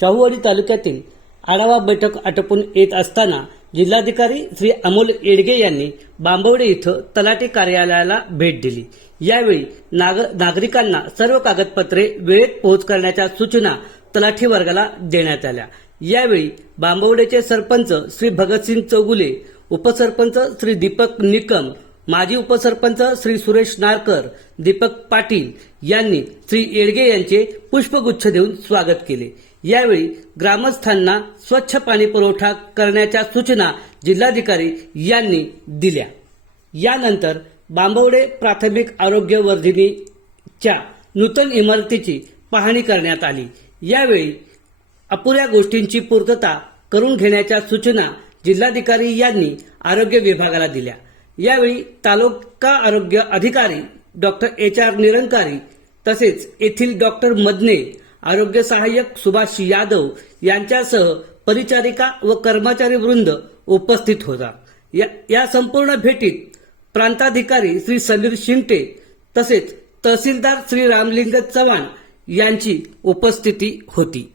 शाहूवाडी तालुक्यातील आढावा बैठक आटोपून येत असताना जिल्हाधिकारी श्री अमोल येडगे यांनी बांबवडे इथं तलाठी कार्यालयाला भेट दिली. यावेळी नाग नागरिकांना सर्व कागदपत्रे वेळेत पोहोच करण्याच्या सूचना तलाठी वर्गाला देण्यात आल्या. यावेळी बांबवडेचे सरपंच श्री भगतसिंग चौगुले उपसरपंच श्री दीपक निकम माजी उपसरपंच श्री सुरेश नारकर दीपक पाटील यांनी श्री येडगे यांचे पुष्पगुच्छ देऊन स्वागत केले. यावेळी ग्रामस्थांना स्वच्छ पाणी पुरवठा करण्याच्या सूचना जिल्हाधिकारी यांनी दिल्या. यानंतर बांबवडे प्राथमिक आरोग्य वर्धिनीच्या नूतन इमारतीची पाहणी करण्यात आली. यावेळी अपुऱ्या गोष्टींची पूर्तता करून घेण्याच्या सूचना जिल्हाधिकारी यांनी आरोग्य विभागाला दिल्या. यावेळी तालुका आरोग्य अधिकारी डॉक्टर एच आर निरंकारी तसेच येथील डॉक्टर मदने आरोग्य सहाय्यक सुभाष यादव यांच्यासह परिचारिका व कर्मचारी वृंद उपस्थित होता. या, या संपूर्ण भेटीत प्रांताधिकारी श्री समीर शिंगटे तसेच तहसीलदार श्री रामलिंग चव्हाण यांची उपस्थिती होती.